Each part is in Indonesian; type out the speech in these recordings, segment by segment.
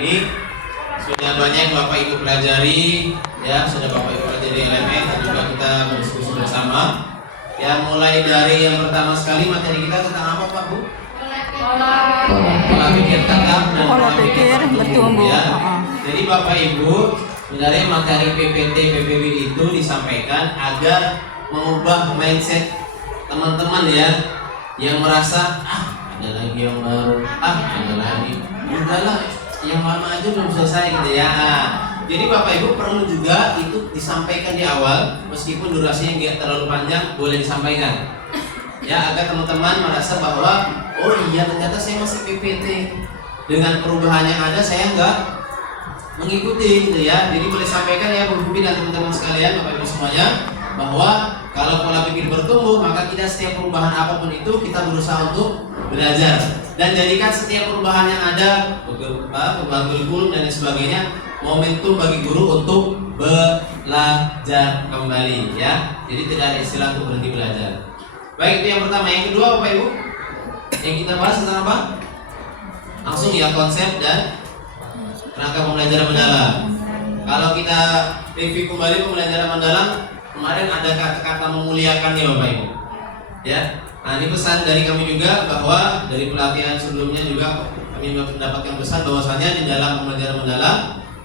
ini sudah banyak Bapak Ibu pelajari, ya sudah Bapak Ibu pelajari elemen dan juga kita berdiskusi bersama. Ya mulai dari yang pertama sekali materi kita tentang apa Pak Bu? Pola pikir tetap dan pola pikir bertumbuh. Ya. Jadi Bapak Ibu sebenarnya materi PPT PPB itu disampaikan agar mengubah mindset teman-teman ya yang merasa ada lagi yang baru, ada lagi, udahlah yang lama aja belum selesai gitu ya. Jadi Bapak Ibu perlu juga itu disampaikan di awal, meskipun durasinya nggak terlalu panjang, boleh disampaikan. Ya agar teman-teman merasa bahwa oh iya ternyata saya masih PPT dengan perubahan yang ada saya nggak mengikuti gitu ya. Jadi boleh sampaikan ya Bu Bibi dan teman-teman sekalian Bapak Ibu semuanya bahwa kalau pola pikir bertumbuh maka tidak setiap perubahan apapun itu kita berusaha untuk belajar dan jadikan setiap perubahan yang ada kurikulum dan sebagainya momentum bagi guru untuk belajar kembali ya. Jadi tidak ada istilah untuk berhenti belajar. Baik, itu yang pertama. Yang kedua Bapak Ibu, yang kita bahas tentang apa? Langsung ya, konsep dan rangka pembelajaran mendalam. Kalau kita review kembali pembelajaran mendalam, kemarin ada kata-kata memuliakan ya Bapak Ibu. Ya. Nah, ini pesan dari kami juga bahwa dari pelatihan sebelumnya juga kami mendapatkan pesan bahwasanya di dalam pembelajaran mendalam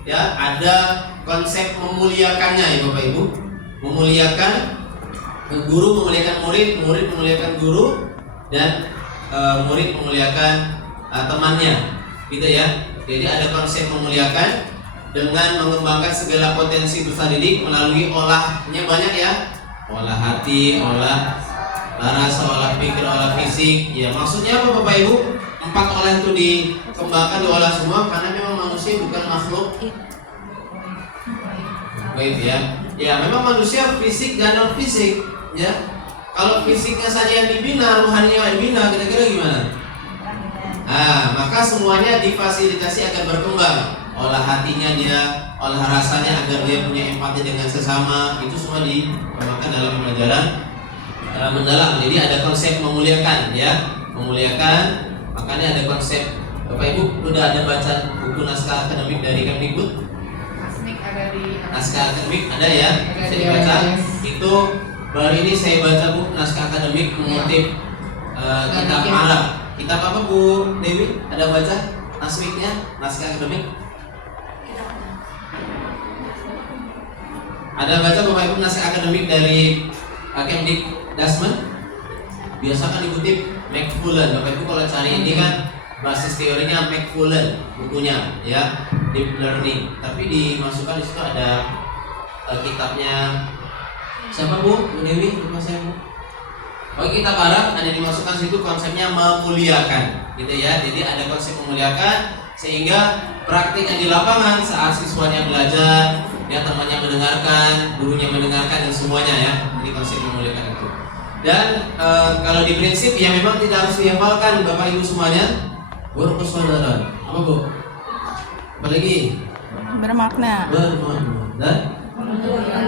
ya ada konsep memuliakannya ya Bapak Ibu. Memuliakan guru memuliakan murid, murid memuliakan guru, dan murid memuliakan temannya, gitu ya. Jadi ada konsep memuliakan dengan mengembangkan segala potensi peserta didik melalui olahnya banyak ya, olah hati, olah rasa, olah pikir, olah fisik. Ya maksudnya apa Bapak Ibu? 4 olah itu dikembangkan, diolah semua karena memang manusia bukan makhluk baik ya. Ya memang manusia fisik dan non fisik ya. Kalau fisiknya saja yang dibina, rohaninya dibina, kira-kira gimana? Maka semuanya difasilitasi agar berkembang. Olah hatinya dia, olah rasanya agar dia punya empati dengan sesama. Itu semua dikembangkan dalam pembelajaran mendalam. Jadi ada konsep memuliakan ya, memuliakan. Makanya ada konsep. Bapak Ibu udah ada baca buku naskah akademik dari Kemdikbud? Naskah akademik ada ya, bisa dibaca. Itu baru ini saya baca Bu naskah akademik mengutip kitab Arab. Kitab apa Bu Dewi? Ada baca naskahnya, naskah akademik? Ada baca Bapak Ibu naskah akademik dari Kemdikdasmen? Biasa kan dikutip McFullen. Bapak Ibu kalau cari ini kan basis teorinya McFullen bukunya ya, Deep Learning. Tapi dimasukkan di situ ada kitabnya siapa Bu? Bu Dewi, lupa saya Bu. Oh kitab Arab ada dimasukkan situ konsepnya memuliakan, gitu ya. Jadi ada konsep memuliakan sehingga praktiknya di lapangan saat siswanya belajar, ya temannya mendengarkan, gurunya mendengarkan dan semuanya ya. Jadi konsep memuliakan itu. Dan kalau di prinsip ya memang tidak harus dihafalkan Bapak Ibu semuanya. Berkesaudara, apa Bu? Apalagi? Bermakna. Bermakna dan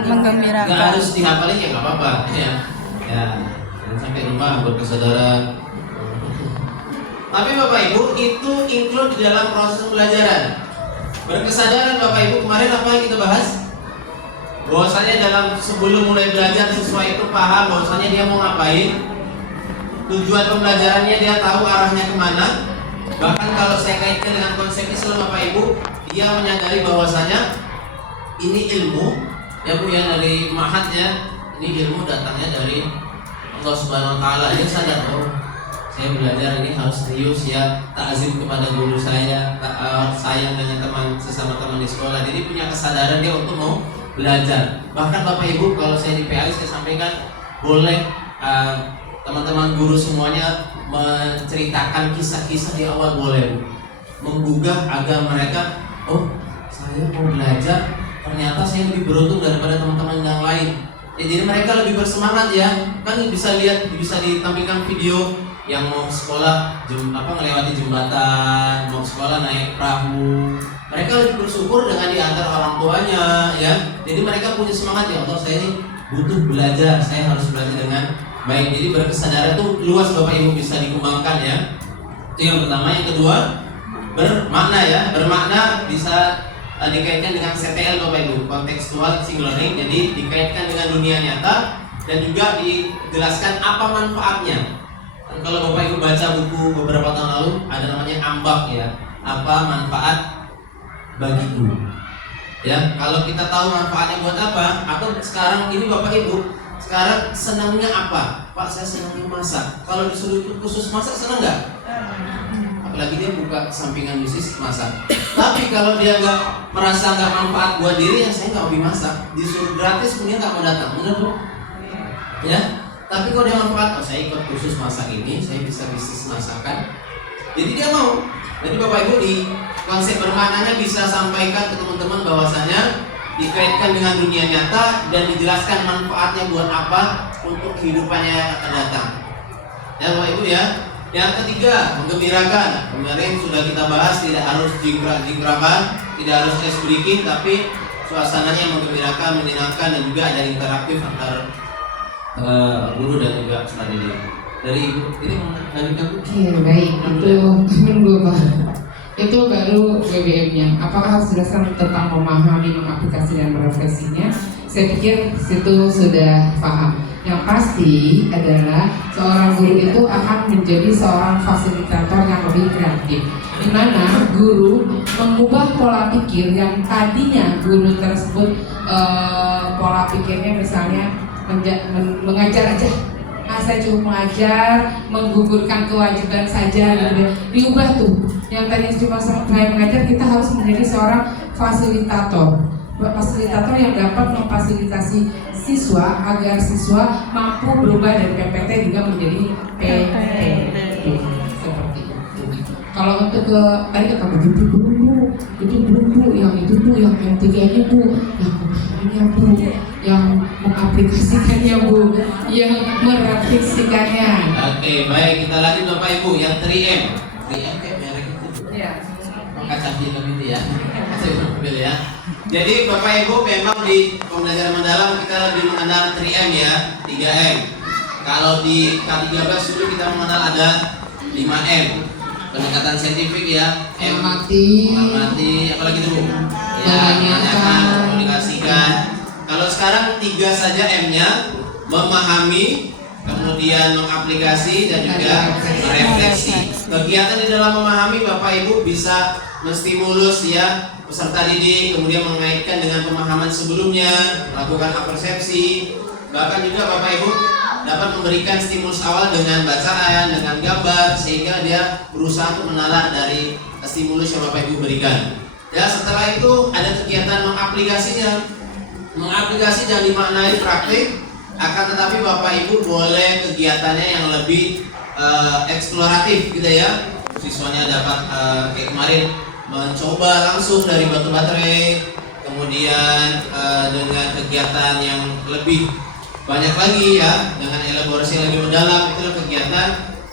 menggembirakan. Nggak harus dihafalin ya nggak apa-apa ya. Ya, jangan sampai rumah berkesaudara. Tapi Bapak Ibu itu include di dalam proses pembelajaran. Berkesadaran Bapak Ibu kemarin apa yang kita bahas? Bahwasanya dalam sebelum mulai belajar siswa itu paham bahwasanya dia mau ngapain, tujuan pembelajarannya dia tahu arahnya kemana. Bahkan kalau saya kaitkan dengan konsep Islam Bapak Ibu, dia menyadari bahwasanya ini ilmu yang punya dari mahatnya, ini ilmu datangnya dari Allah Subhanahu Wa Taala. Dia sadar saya belajar ini harus serius ya, ta'zim kepada guru saya, sayang dengan sesama teman di sekolah. Jadi punya kesadaran dia untuk mau belajar. Bahkan Bapak Ibu kalau saya di PAI saya sampaikan boleh teman-teman guru semuanya menceritakan kisah-kisah di awal, boleh menggugah agar mereka saya mau belajar, ternyata saya lebih beruntung daripada teman-teman yang lain. Ya, jadi mereka lebih bersemangat ya. Kan bisa lihat, bisa ditampilkan video yang mau sekolah melewati jembatan, mau sekolah naik perahu. Mereka lebih bersyukur dengan diantar orang tuanya ya. Jadi mereka punya semangat ya, Allah saya ini butuh belajar, saya harus belajar dengan baik. Jadi berkesadaran itu luas Bapak Ibu bisa dikembangkan ya. Itu yang pertama. Yang kedua, bermakna ya, bermakna bisa dikaitkan dengan CTL Bapak Ibu, contextual teaching learning. Jadi dikaitkan dengan dunia nyata dan juga dijelaskan apa manfaatnya. Dan kalau Bapak Ibu baca buku beberapa tahun lalu ada namanya ambak ya, apa manfaat bagiku. Ya, kalau kita tahu manfaatnya buat apa, atau sekarang ini Bapak Ibu sekarang senangnya apa? Pak, saya senangnya masak. Kalau disuruh ikut khusus masak senang nggak? Apalagi dia buka sampingan bisnis masak. Tapi kalau dia nggak merasa nggak manfaat buat diri, ya saya nggak hobi masak. Disuruh gratis, kemudian nggak mau datang, benar Bu? Ya. Tapi kalau dia manfaat, oh saya ikut khusus masak ini, saya bisa bisnis masakan. Jadi dia mau. Jadi Bapak Ibu di konsep bermaknanya bisa sampaikan ke teman-teman bahwasanya dikaitkan dengan dunia nyata dan dijelaskan manfaatnya buat apa untuk kehidupannya yang akan datang. Ya Bapak Ibu ya. Yang ketiga, menggembirakan. Kemarin sudah kita bahas, tidak harus jingkrak-jingkrakan, tidak harus ice breaking, tapi suasananya menggembirakan, menyenangkan, dan juga ada interaktif antara guru dan juga peserta didik. Dari Ibu, ini dari kamu. Oke, baik. Itu menunggu Pak. Itu baru BBM-nya. Apakah harus jelaskan tentang memahami, mengaplikasi dan merefleksinya? Saya pikir situ sudah paham. Yang pasti adalah seorang guru itu akan menjadi seorang fasilitator yang lebih kreatif, di mana guru mengubah pola pikir yang tadinya guru tersebut pola pikirnya misalnya mengajar aja. Saya cuma mengajar, menggugurkan kewajiban saja gitu. Diubah tuh. Yang tadi cuma saya mengajar, kita harus menjadi seorang fasilitator. Fasilitator yang dapat memfasilitasi siswa agar siswa mampu berubah dari PPT juga menjadi PPT. Seperti itu. Kalau untuk ke tadi kata itu belum yang itu tuh, yang M3-nya Bu, yang memahaminya Bu, yang mengaplikasikannya Bu, yang merefleksikannya. Oke, baik, kita lanjut Bapak Ibu yang 3M. 3M kayak merek itu. Iya. Kaca film itu ya. Kaca film ya. Jadi Bapak Ibu memang di pembelajaran mendalam kita lebih mengenal 3M ya, 3M. Kalau di K13 dulu kita mengenal ada 5M. Pendekatan saintifik ya, Mengamati, apalagi itu Bu? Ya, menanyakan, komunikasikan. Kalau sekarang 3 saja M-nya, memahami, kemudian mengaplikasi dan juga merefleksi. Kegiatan di dalam memahami Bapak Ibu bisa menstimulus ya peserta didik, kemudian mengaitkan dengan pemahaman sebelumnya, melakukan apersepsi, bahkan juga Bapak Ibu dapat memberikan stimulus awal dengan bacaan, dengan gambar, sehingga dia berusaha untuk menalar dari stimulus yang Bapak Ibu berikan. Ya, setelah itu ada kegiatan mengaplikasinya. Mengaplikasi dan dimaknai praktik, akan tetapi Bapak Ibu boleh kegiatannya yang lebih eksploratif gitu ya. Siswanya dapat kayak kemarin mencoba langsung dari batu baterai, kemudian dengan kegiatan yang lebih banyak lagi ya, dengan elaborasi yang lebih mendalam, itulah kegiatan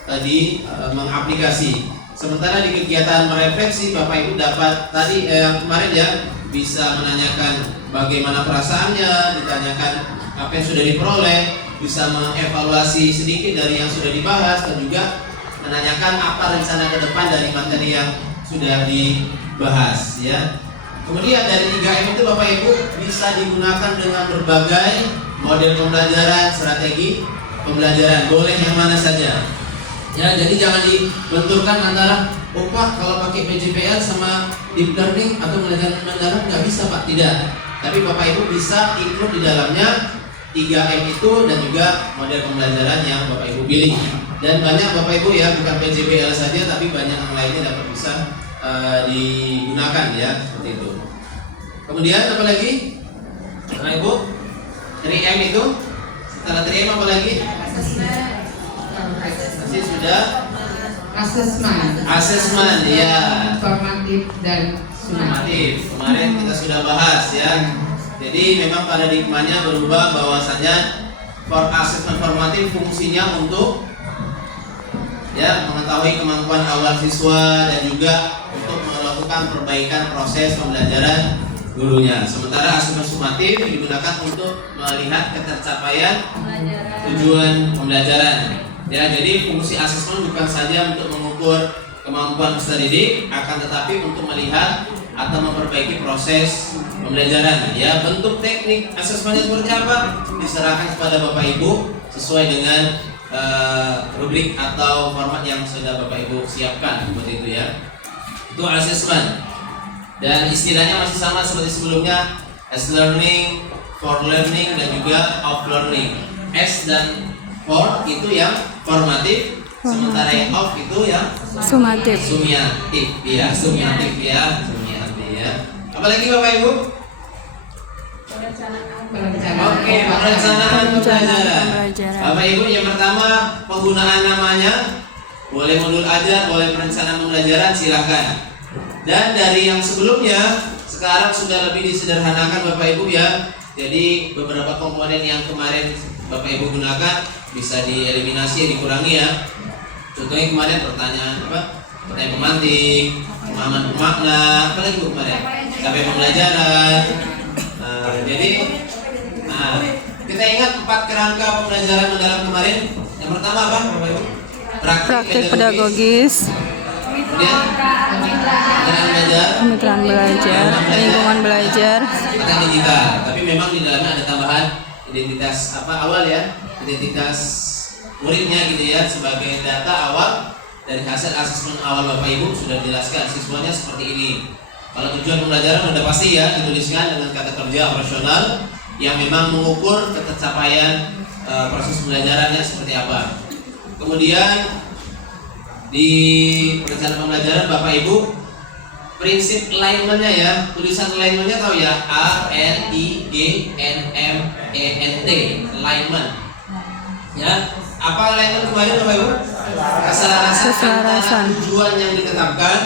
tadi mengaplikasi. Sementara di kegiatan merefleksi Bapak Ibu dapat tadi kemarin ya bisa menanyakan bagaimana perasaannya, ditanyakan apa yang sudah diperoleh, bisa mengevaluasi sedikit dari yang sudah dibahas, dan juga menanyakan apa rencana ke depan dari materi yang sudah dibahas ya. Kemudian dari 3M itu Bapak Ibu bisa digunakan dengan berbagai model pembelajaran, strategi pembelajaran, boleh yang mana saja. Ya, jadi jangan dibenturkan antara oh Pak, kalau pakai PJPL sama deep learning atau belajar mendalam nggak bisa Pak, tidak. Tapi Bapak Ibu bisa include di dalamnya 3M itu dan juga model pembelajaran yang Bapak Ibu pilih. Dan banyak Bapak Ibu ya, bukan PJPL saja tapi banyak yang lainnya dapat bisa digunakan ya, seperti itu. Kemudian apa lagi? Bapak Ibu, 3M itu setelah 3M apa lagi? Masih sudah asesmen ya, informatif dan sumatif. Kemarin kita sudah bahas ya. Jadi memang paradigmanya berubah, bahwasanya for assessment formatif fungsinya untuk ya mengetahui kemampuan awal siswa dan juga untuk melakukan perbaikan proses pembelajaran gurunya. Sementara asesmen sumatif digunakan untuk melihat ketercapaian tujuan pembelajaran. Ya, jadi fungsi asesmen bukan saja untuk mengukur kemampuan peserta didik, akan tetapi untuk melihat atau memperbaiki proses pembelajaran. Ya, bentuk teknik asesmennya seperti apa diserahkan kepada Bapak Ibu sesuai dengan rubrik atau format yang sudah Bapak Ibu siapkan, seperti itu ya. Itu asesmen. Dan istilahnya masih sama seperti sebelumnya, as learning, for learning, dan juga of learning. S dan for itu yang formatif, sementara yang of itu yang Sumatif. sumiatif ya, sumiatif ya. Apalagi Bapak Ibu? Oke, perencanaan pembelajaran. Bapak Ibu, yang pertama penggunaan namanya, boleh modul ajar, boleh perencanaan pembelajaran, silahkan. Dan dari yang sebelumnya, sekarang sudah lebih disederhanakan Bapak Ibu ya. Jadi beberapa komponen yang kemarin Bapak Ibu gunakan bisa dieliminasi, dikurangi ya. Contohnya kemarin pertanyaan apa? Pertanyaan pemantik, pemahaman pemakna, apa lagi Bu kemarin? Capaian pembelajaran. Jadi kita ingat 4 kerangka pembelajaran mendalam kemarin. Yang pertama apa Bapak Ibu? Praktik pedagogis, Kemudian kemitraan belajar, lingkungan belajar, tentang digital. Tapi memang di dalamnya ada tambahan identitas awal ya, identitas muridnya gitu ya, sebagai data awal dari hasil asesmen awal Bapak Ibu sudah dijelaskan siswanya seperti ini. Kalau tujuan pembelajaran sudah pasti ya dituliskan dengan kata kerja operasional yang memang mengukur tercapaian proses pembelajarannya seperti apa. Kemudian di perencanaan pembelajaran Bapak Ibu prinsip alignment-nya ya, tulisan alignment-nya tahu ya, A L I G N M E N T, alignment. Ya, apa alignment kemarin Bapak Ibu? Keselarasan antara tujuan yang ditetapkan,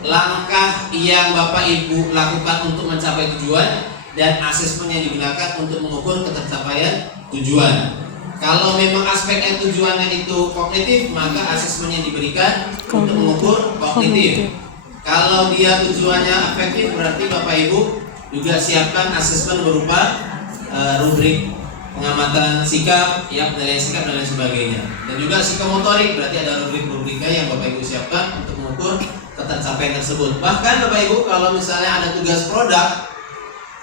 langkah yang Bapak Ibu lakukan untuk mencapai tujuan, dan asesmen yang digunakan untuk mengukur ketercapaian tujuan. Kalau memang aspek tujuannya itu kognitif, maka asesmen yang diberikan untuk mengukur kognitif. Kalau dia tujuannya afektif, berarti Bapak Ibu juga siapkan asesmen berupa rubrik pengamatan sikap, ya penilaian sikap dan lain sebagainya. Dan juga psikomotorik, berarti ada rubrik-rubriknya yang Bapak Ibu siapkan untuk mengukur ketercapaian tersebut. Bahkan Bapak Ibu kalau misalnya ada tugas produk,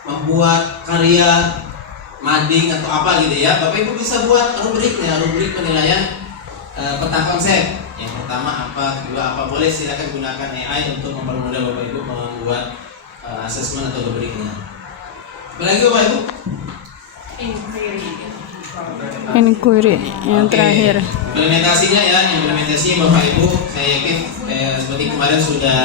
membuat karya mading atau apa gitu ya, Bapak Ibu bisa buat rubriknya, rubrik penilaian peta konsep. Yang pertama apa, kedua apa, boleh silakan gunakan AI untuk mempermudah Bapak Ibu membuat asesmen atau rubriknya. Apalagi Bapak Ibu? inquiry yang terakhir. Implementasinya ya, implementasinya Bapak Ibu, saya yakin seperti kemarin sudah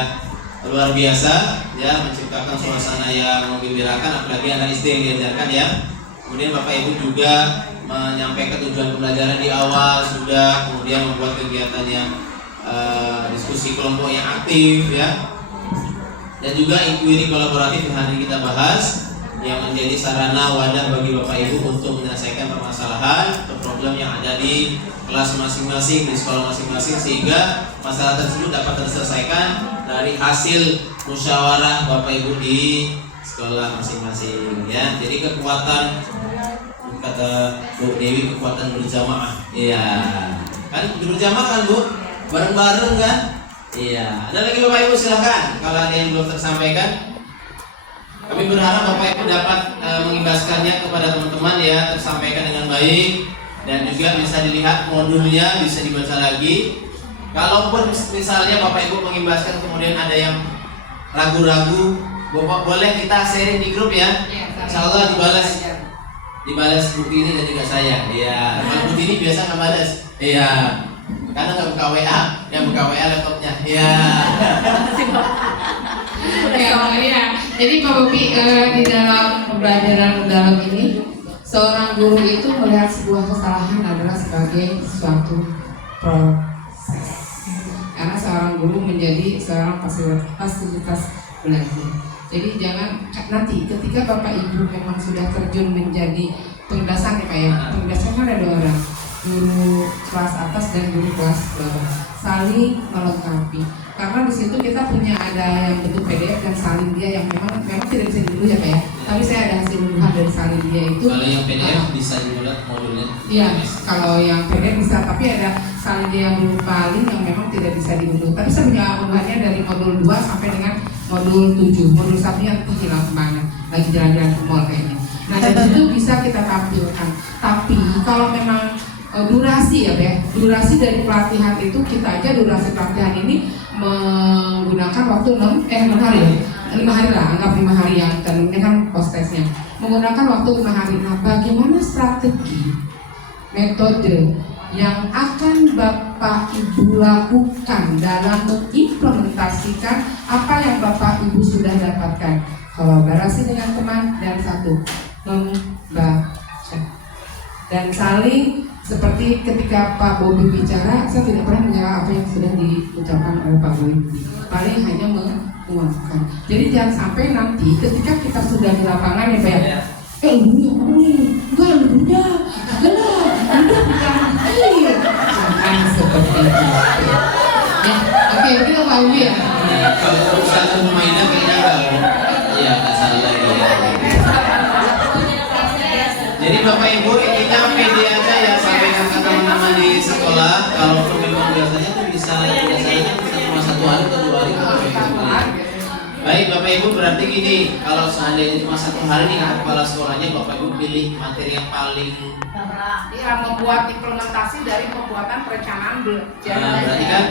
luar biasa ya, menciptakan suasana yang menggembirakan, apalagi anak SD yang diajarkan ya. Kemudian Bapak Ibu juga menyampaikan tujuan pembelajaran di awal sudah, kemudian membuat kegiatan yang diskusi kelompok yang aktif ya, dan juga inquiry kolaboratif yang hari kita bahas, yang menjadi sarana wadah bagi Bapak Ibu untuk menyelesaikan permasalahan atau problem yang ada di kelas masing-masing, di sekolah masing-masing, sehingga masalah tersebut dapat terselesaikan dari hasil musyawarah Bapak Ibu di sekolah masing-masing ya. Jadi kekuatan, kata Bu Dewi, kekuatan berjamaah. Iya. Kan berjamaah kan Bu? Bareng-bareng kan? Iya. Ada lagi Bapak Ibu silahkan kalau ada yang belum tersampaikan. Kami berharap Bapak Ibu dapat mengimbaskannya kepada teman-teman ya, tersampaikan dengan baik, dan juga bisa dilihat modulnya, bisa dibaca lagi. Kalaupun misalnya Bapak Ibu mengimbaskan kemudian ada yang ragu-ragu, boleh kita sharing di grup ya. Insya Allah dibalas Bu Tini dan juga saya. Iya. Kalau Bu Tini biasa nggak balas. Iya. Karena nggak buka WA, yang buka WA laptopnya. Iya. Ya. Jadi Pak Bobi, di dalam pembelajaran mendalam ini, seorang guru itu melihat sebuah kesalahan adalah sebagai suatu proses. Karena seorang guru menjadi seorang fasilitas belajar. Jadi jangan nanti ketika Bapak Ibu memang sudah terjun menjadi pengdasan ya Pak ya. Pengdasan kan ada 2 orang, guru kelas atas dan guru kelas bawah, saling melengkapi. Karena di situ kita punya ada yang bentuk PDF dan salin dia yang memang tidak bisa dulu ya Pak ya. Tapi saya ada hasil unduhan dari salin dia itu. Kalau yang PDF bisa dibuat modulnya. Iya, kalau yang PDF bisa, tapi ada salin dia yang berupa link yang memang tidak bisa diunduh. Tapi saya punya unduhannya dari modul 2 sampai dengan modul 7. Modul 1-nya itu hilang kemana? Lagi jalan-jalan ke mall kayaknya. Nah dari situ bisa kita tampilkan. Tapi kalau memang durasi ya Beh, durasi dari pelatihan itu kita aja durasi pelatihan ini menggunakan waktu 6 hari ya? 5 hari lah, anggap 5 hari yang ini kan post testnya. Menggunakan waktu 5 hari. Nah bagaimana strategi, metode yang akan Bapak Ibu lakukan dalam mengimplementasikan apa yang Bapak Ibu sudah dapatkan? Kolaborasi dengan teman dan satu, membaca dan saling. Seperti ketika Pak Bobi bicara, saya tidak pernah menyerah apa yang sudah diucapkan oleh Pak Bobi. Paling hanya menguatkan. Jadi jangan sampai nanti ketika kita sudah di lapangan ya Pak ya, lu yang ngomongin, enggak lu punya, enggak bukan jangan seperti itu. Ya, oke, kita Pak Bobi ya. Kalau satu mainnya kayaknya enggak, iya nggak salah lagi. Jadi Bapak Ibu intinya PD aja yang sampaikan ke teman-teman di sekolah. Kalau memang biasanya tuh biasanya 1 hari atau 2 hari kan. Baik Bapak Ibu, berarti gini, kalau seandainya cuma 1 hari nih kepala sekolahnya, Bapak Ibu pilih materi yang paling membuat implementasi dari pembuatan perencanaan belajar. berarti kan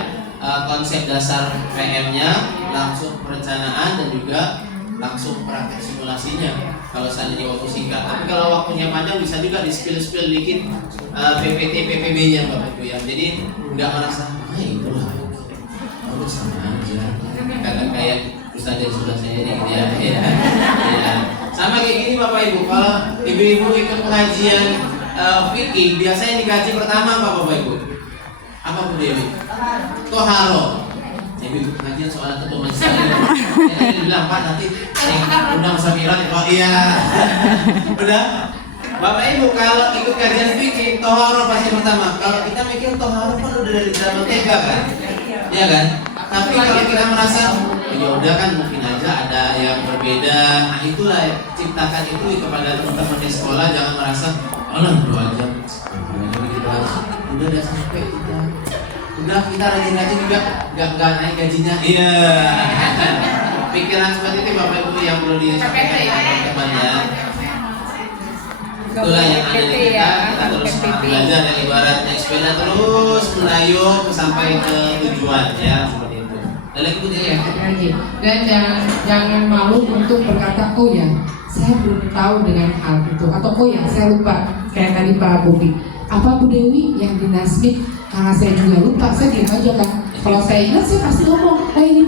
konsep dasar PM-nya, langsung perencanaan dan juga langsung praktek simulasinya. Kalau seandainya waktu singkat, tapi kalau waktunya panjang bisa juga di spill dikit PPT PPB-nya Bapak Ibu ya. Jadi nggak merasa itulah harus sama aja. Kadang kayak Ustaz dari sudah saya ini gitu ya. Ya. Sama kayak gini Bapak Ibu, kalau ibu-ibu ikut pengajian fikih biasanya digaji pertama apa Bapak Ibu? Apa Bu Dewi? Toharo. Jadi pengajian soal ketua majelis saya bilang Pak nanti undang Samirat itu iya. Udah. Bapak Ibu kalau ikut kajian fikih toharo pasti pertama. Kalau kita mikir toharo kan udah dari zaman TK kan? Iya kan? Tapi kalau kita merasa ya udah kan mungkin aja ada yang berbeda. Nah itulah ciptakan itu kepada teman-teman di sekolah, jangan merasa alah 2 jam. Udah sampai udah kita rajin-rajin juga nggak naik gajinya. Iya. Pikiran seperti itu Bapak Ibu yang perlu disampaikan teman-teman ya. Itulah yang ada di kita terus belajar yang ibaratnya sepeda terus mendayung sampai ke tujuan ya seperti itu. Dan ikuti ya. Dan jangan malu untuk berkata oh ya saya belum tahu dengan hal itu, atau oh ya saya lupa kayak tadi Pak Bobi. Apa Bu Dewi yang di Nasmik? Karena saya juga lupa, saya diam aja kan. Kalau saya ingat saya pasti ngomong, ini